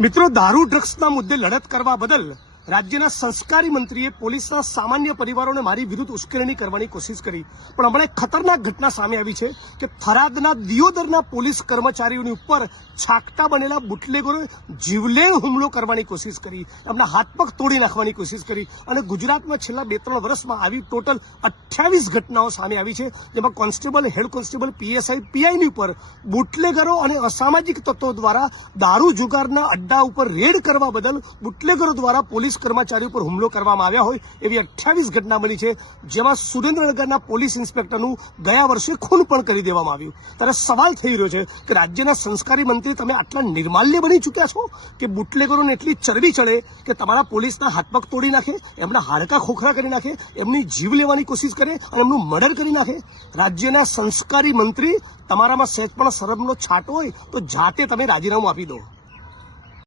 મિત્રો, દારૂ ડ્રગ્સના મુદ્દે લડત કરવા બદલ રાજ્યના સંસ્કારી મંત્રીએ પોલીસના સામાન્ય પરિવારોને મારી વિરુદ્ધ ઉશ્કેરણી કરવાની કોશિશ કરી, પણ હમણાં એક ખતરનાક ઘટના સામે આવી છે કે થરાદના દિયોદરના પોલીસ કર્મચારીઓની ઉપર છાકટા બનેલા બુટલેગરોએ જીવલેણ હુમલો કરવાની કોશિશ કરી, એમના હાથ પગ તોડી નાખવાની કોશિશ કરી અને ગુજરાતમાં છેલ્લા 2-3 વર્ષમાં આવી ટોટલ 28 ઘટનાઓ સામે આવી છે, જેમાં કોન્સ્ટેબલ, હેડ કોન્સ્ટેબલ, પીએસઆઈ, પીઆઈની ઉપર બુટલેગરો અને અસામાજિક તત્વો દ્વારા દારૂ જુગારના અડ્ડા ઉપર રેડ કરવા બદલ બુટલેગરો દ્વારા પોલીસ કર્મચારી ઉપર હુમલો કરવામાં આવ્યા હોય એવી 28 ઘટના બની છે, જેમાં સુરેન્દ્રનગરના પોલીસ ઇન્સ્પેક્ટરનું ગયા વર્ષે ખૂન પણ કરી દેવામાં આવ્યું। ત્યારે સવાલ થઈ રહ્યો છે કે રાજ્યના સંસ્કારી મંત્રી તમે આટલા નિર્માલ્ય બની ચૂક્યા છો કે બુટલેગરોને એટલી ચરબી ચડે કે તમારા પોલીસના હાથ પગ તોડી નાખે, એમના હાડકા ખોખરા કરી નાખે, એમની જીવ લેવાની કોશિશ કરે અને એમનું મર્ડર કરી નાખે। રાજ્યના સંસ્કારી મંત્રી, તમારામાં સહેજ પણ શરમનો છાંટો હોય તો જાતે તમે રાજીનામું આપી દો।